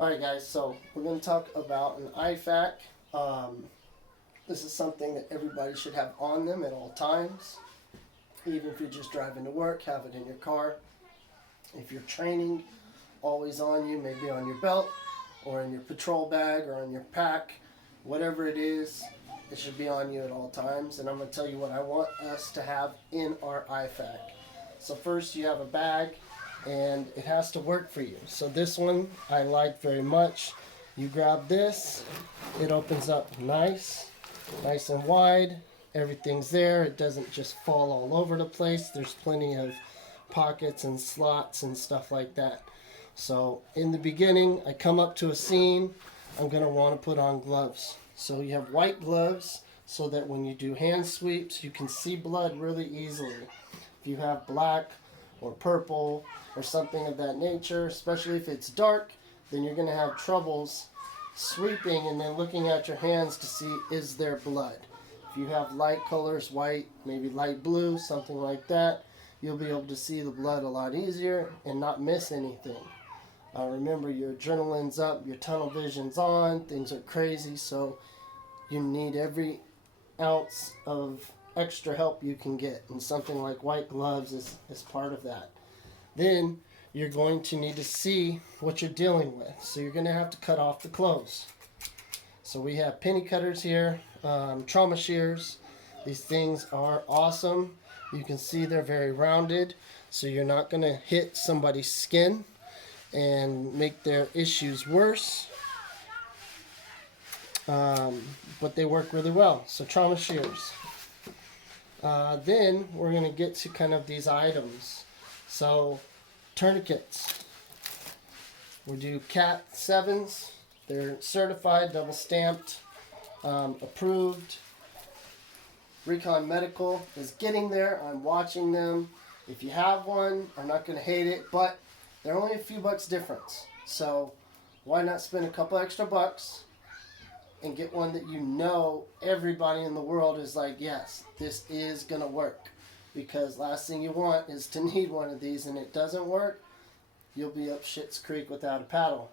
Alright guys, so we're going to talk about an iFAK. This is something that everybody should have on them at all times. Even if you're just driving to work, have it in your car. If you're training, always on you, maybe on your belt, or in your patrol bag, or in your pack. Whatever it is, it should be on you at all times. And I'm going to tell you what I want us to have in our iFAK. So first you have a bag, and it has to work for you. So this one I like very much. You grab this, it opens up nice and wide. Everything's there. It doesn't just fall all over the place. There's plenty of pockets and slots and stuff like that. So in the beginning, I come up to a scene, I'm going to want to put on gloves. So you have white gloves so that when you do hand sweeps, you can see blood really easily. If you have black or purple or something of that nature, especially if it's dark, then you're going to have troubles sweeping and then looking at your hands to see, is there blood? If you have light colors, white, maybe light blue, something like that, you'll be able to see the blood a lot easier and not miss anything. Remember, your adrenaline's up, your tunnel vision's on, things are crazy, so you need every ounce of extra help you can get, and something like white gloves is part of that. Then you're going to need to see what you're dealing with, so you're going to have to cut off the clothes. So we have penny cutters here, trauma shears. These things are awesome. You can see they're very rounded, so you're not going to hit somebody's skin and make their issues worse. But they work really well. So trauma shears. Then we're going to get to kind of these items. So tourniquets. We do Cat 7s. They're certified, double stamped, approved. Recon Medical is getting there. I'm watching them. If you have one, I'm not going to hate it, but they're only a few bucks difference. So why not spend a couple extra bucks and get one that you know everybody in the world is like, yes, this is going to work. Because last thing you want is to need one of these and it doesn't work, you'll be up Shit's Creek without a paddle.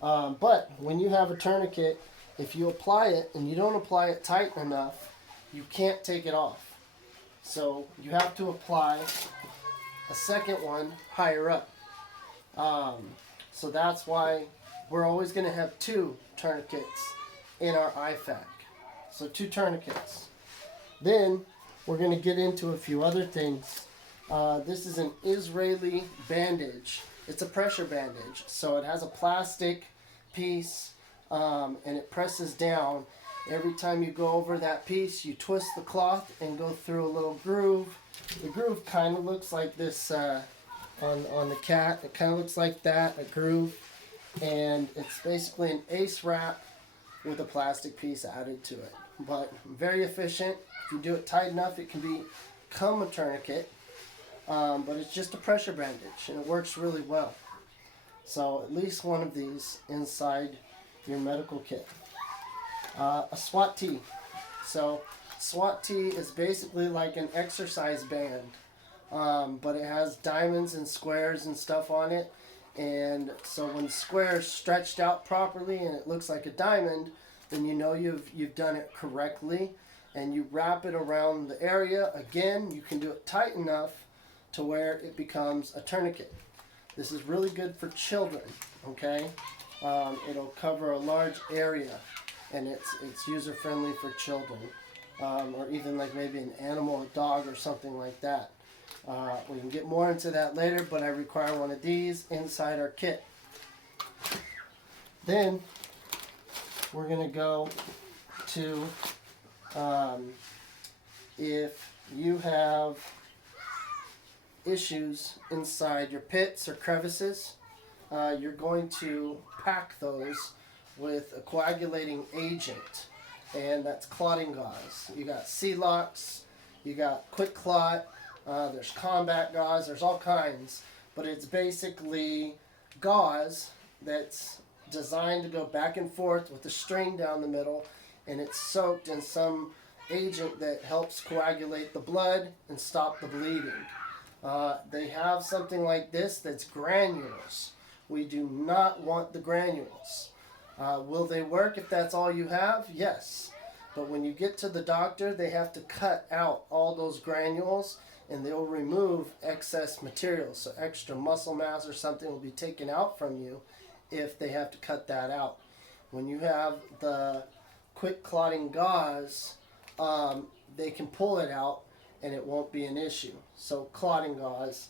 But when you have a tourniquet, if you apply it and you don't apply it tight enough, you can't take it off. So you have to apply a second one higher up. So that's why we're always going to have two tourniquets in our iFAK. So two tourniquets. Then we're going to get into a few other things. This is an Israeli bandage. It's a pressure bandage. So it has a plastic piece and it presses down. Every time you go over that piece, you twist the cloth and go through a little groove. The groove kind of looks like this on the cat. It kind of looks like that, a groove. And it's basically an ace wrap with a plastic piece added to it. But very efficient. If you do it tight enough, it can become a tourniquet. But it's just a pressure bandage, and it works really well. So at least one of these inside your medical kit. A SWAT tee. So SWAT tee is basically like an exercise band, but it has diamonds and squares and stuff on it. And so when the square is stretched out properly and it looks like a diamond, then you know you've done it correctly. And you wrap it around the area. Again, you can do it tight enough to where it becomes a tourniquet. This is really good for children, okay? It'll cover a large area, and it's user-friendly for children. Or even like maybe an animal, a dog or something like that. We can get more into that later, but I require one of these inside our kit. Then we're going to go to if you have issues inside your pits or crevices, you're going to pack those with a coagulating agent, and that's Clotting Gauze. You got C-Locks, you got Quick Clot, there's Combat Gauze, there's all kinds, but it's basically gauze that's designed to go back and forth with a string down the middle, and it's soaked in some agent that helps coagulate the blood and stop the bleeding. They have something like this that's granules, We do not want the granules. Will they work if that's all you have? Yes. But when you get to the doctor, they have to cut out all those granules and they'll remove excess material. So extra muscle mass or something will be taken out from you if they have to cut that out. When you have the quick clotting gauze, they can pull it out and it won't be an issue. So clotting gauze,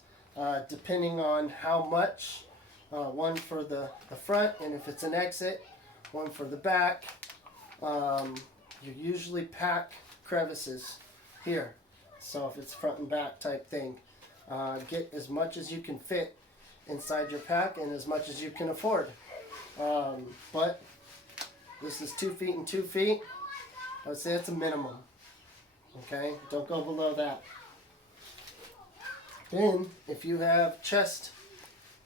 depending on how much, one for the front, and if it's an exit, one for the back. You usually pack crevices here. So if it's front and back type thing, get as much as you can fit inside your pack and as much as you can afford. But this is 2 feet and 2 feet. I would say it's a minimum. Okay, don't go below that. Then, if you have chest,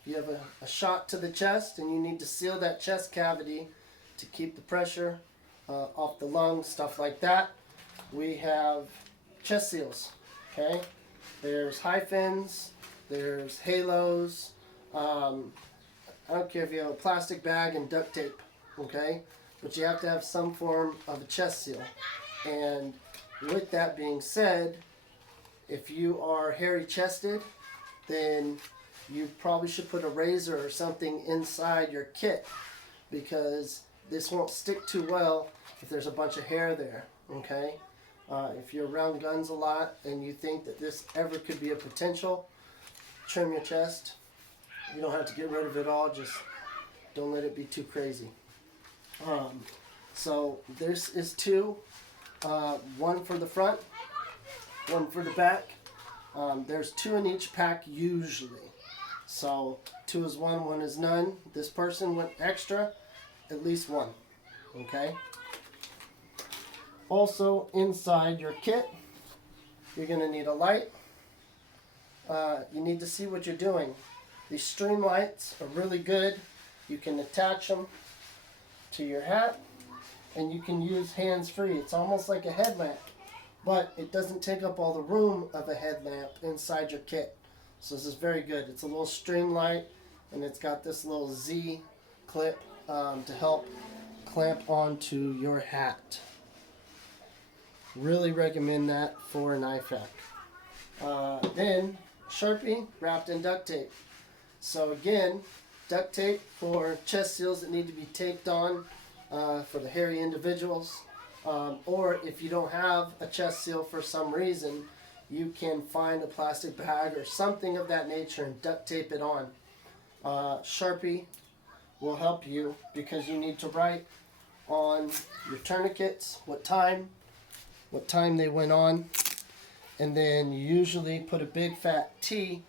you have a shot to the chest and you need to seal that chest cavity to keep the pressure off the lungs, stuff like that. We have chest seals. Okay, there's hyphens, there's halos. I don't care if you have a plastic bag and duct tape. Okay, but you have to have some form of a chest seal. And with that being said, if you are hairy chested, then you probably should put a razor or something inside your kit, because this won't stick too well if there's a bunch of hair there. Okay, if you're around guns a lot and you think that this ever could be a potential, trim your chest. You don't have to get rid of it all, just don't let it be too crazy. So this is 2, one for the front, one for the back. There's 2 in each pack usually. So 2 is 1, 1 is none. This person went extra, at least 1. Okay. Also inside your kit, you're going to need a light. You need to see what you're doing. These stream lights are really good. You can attach them to your hat and you can use hands-free. It's almost like a headlamp, but it doesn't take up all the room of a headlamp inside your kit. So this is very good. It's a little stream light and it's got this little Z clip to help clamp onto your hat. Really recommend that for an iFAK. Then Sharpie wrapped in duct tape. So again, duct tape for chest seals that need to be taped on for the hairy individuals. Or if you don't have a chest seal for some reason, you can find a plastic bag or something of that nature and duct tape it on. Sharpie will help you because you need to write on your tourniquets what time they went on, and then you usually put a big fat T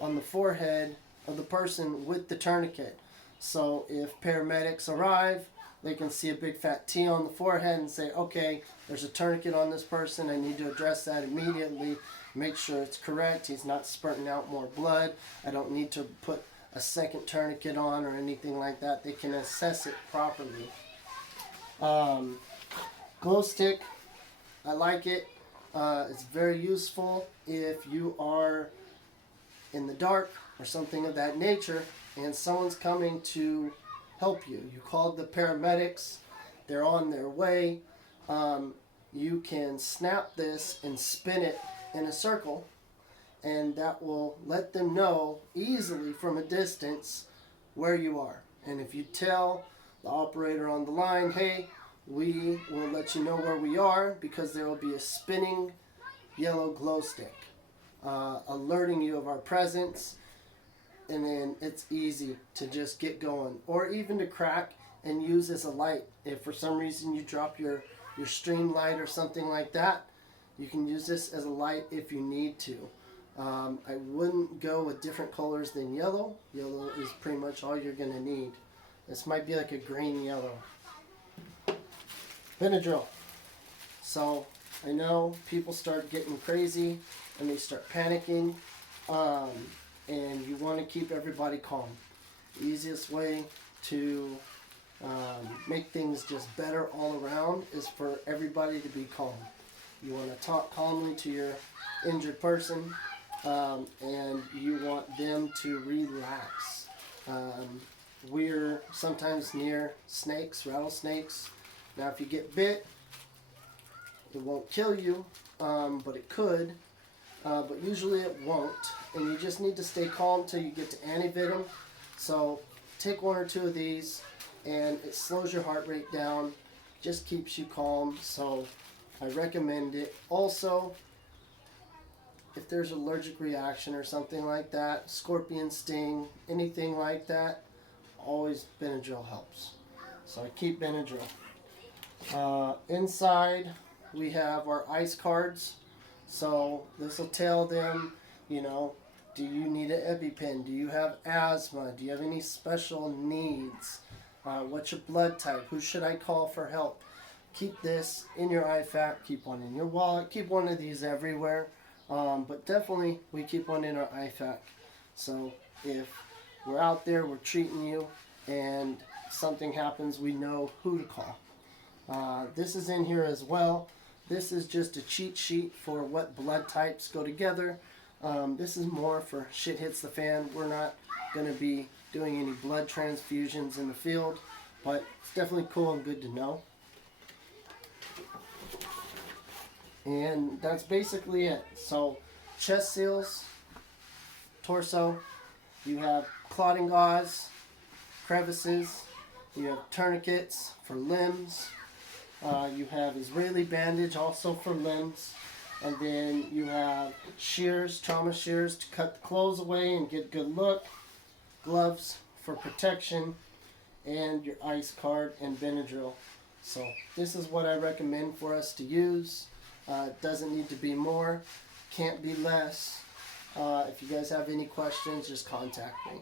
on the forehead of the person with the tourniquet. So if paramedics arrive, they can see a big fat T on the forehead and say, okay, there's a tourniquet on this person. I need to address that immediately. Make sure it's correct. He's not spurting out more blood. I don't need to put a second tourniquet on or anything like that. They can assess it properly. Glow stick, I like it. It's very useful if you are in the dark or something of that nature and someone's coming to help you. You called the paramedics, they're on their way. You can snap this and spin it in a circle, and that will let them know easily from a distance where you are. And if you tell the operator on the line, hey, we will let you know where we are, because there will be a spinning yellow glow stick alerting you of our presence, and then it's easy to just get going, or even to crack and use as a light. If for some reason you drop your stream light or something like that, you can use this as a light if you need to. I wouldn't go with different colors than yellow. Yellow is pretty much all you're going to need. This might be like a green yellow. Benadryl. So I know people start getting crazy and they start panicking, and you want to keep everybody calm. The easiest way to make things just better all around is for everybody to be calm. You want to talk calmly to your injured person, and you want them to relax. We're sometimes near snakes, rattlesnakes. Now if you get bit, it won't kill you, but it could. But usually it won't. And you just need to stay calm till you get to antivenom. So take 1 or 2 of these and it slows your heart rate down, just keeps you calm. So I recommend it. Also, if there's an allergic reaction or something like that, scorpion sting, anything like that, always Benadryl helps. So I keep Benadryl. Inside we have our ice cards. So this will tell them, you know, do you need an EpiPen? Do you have asthma? Do you have any special needs? What's your blood type? Who should I call for help? Keep this in your iFAK. Keep one in your wallet. Keep one of these everywhere. But definitely we keep one in our iFAK. So if we're out there, we're treating you, and something happens, we know who to call. This is in here as well. This is just a cheat sheet for what blood types go together. This is more for shit hits the fan. We're not going to be doing any blood transfusions in the field, but it's definitely cool and good to know. And that's basically it. So chest seals, torso, you have clotting gauze, crevices, you have tourniquets for limbs, you have Israeli bandage also for limbs, and then you have shears, trauma shears to cut the clothes away and get a good look, gloves for protection, and your ice card and Benadryl. So this is what I recommend for us to use. It doesn't need to be more, can't be less. If you guys have any questions, just contact me.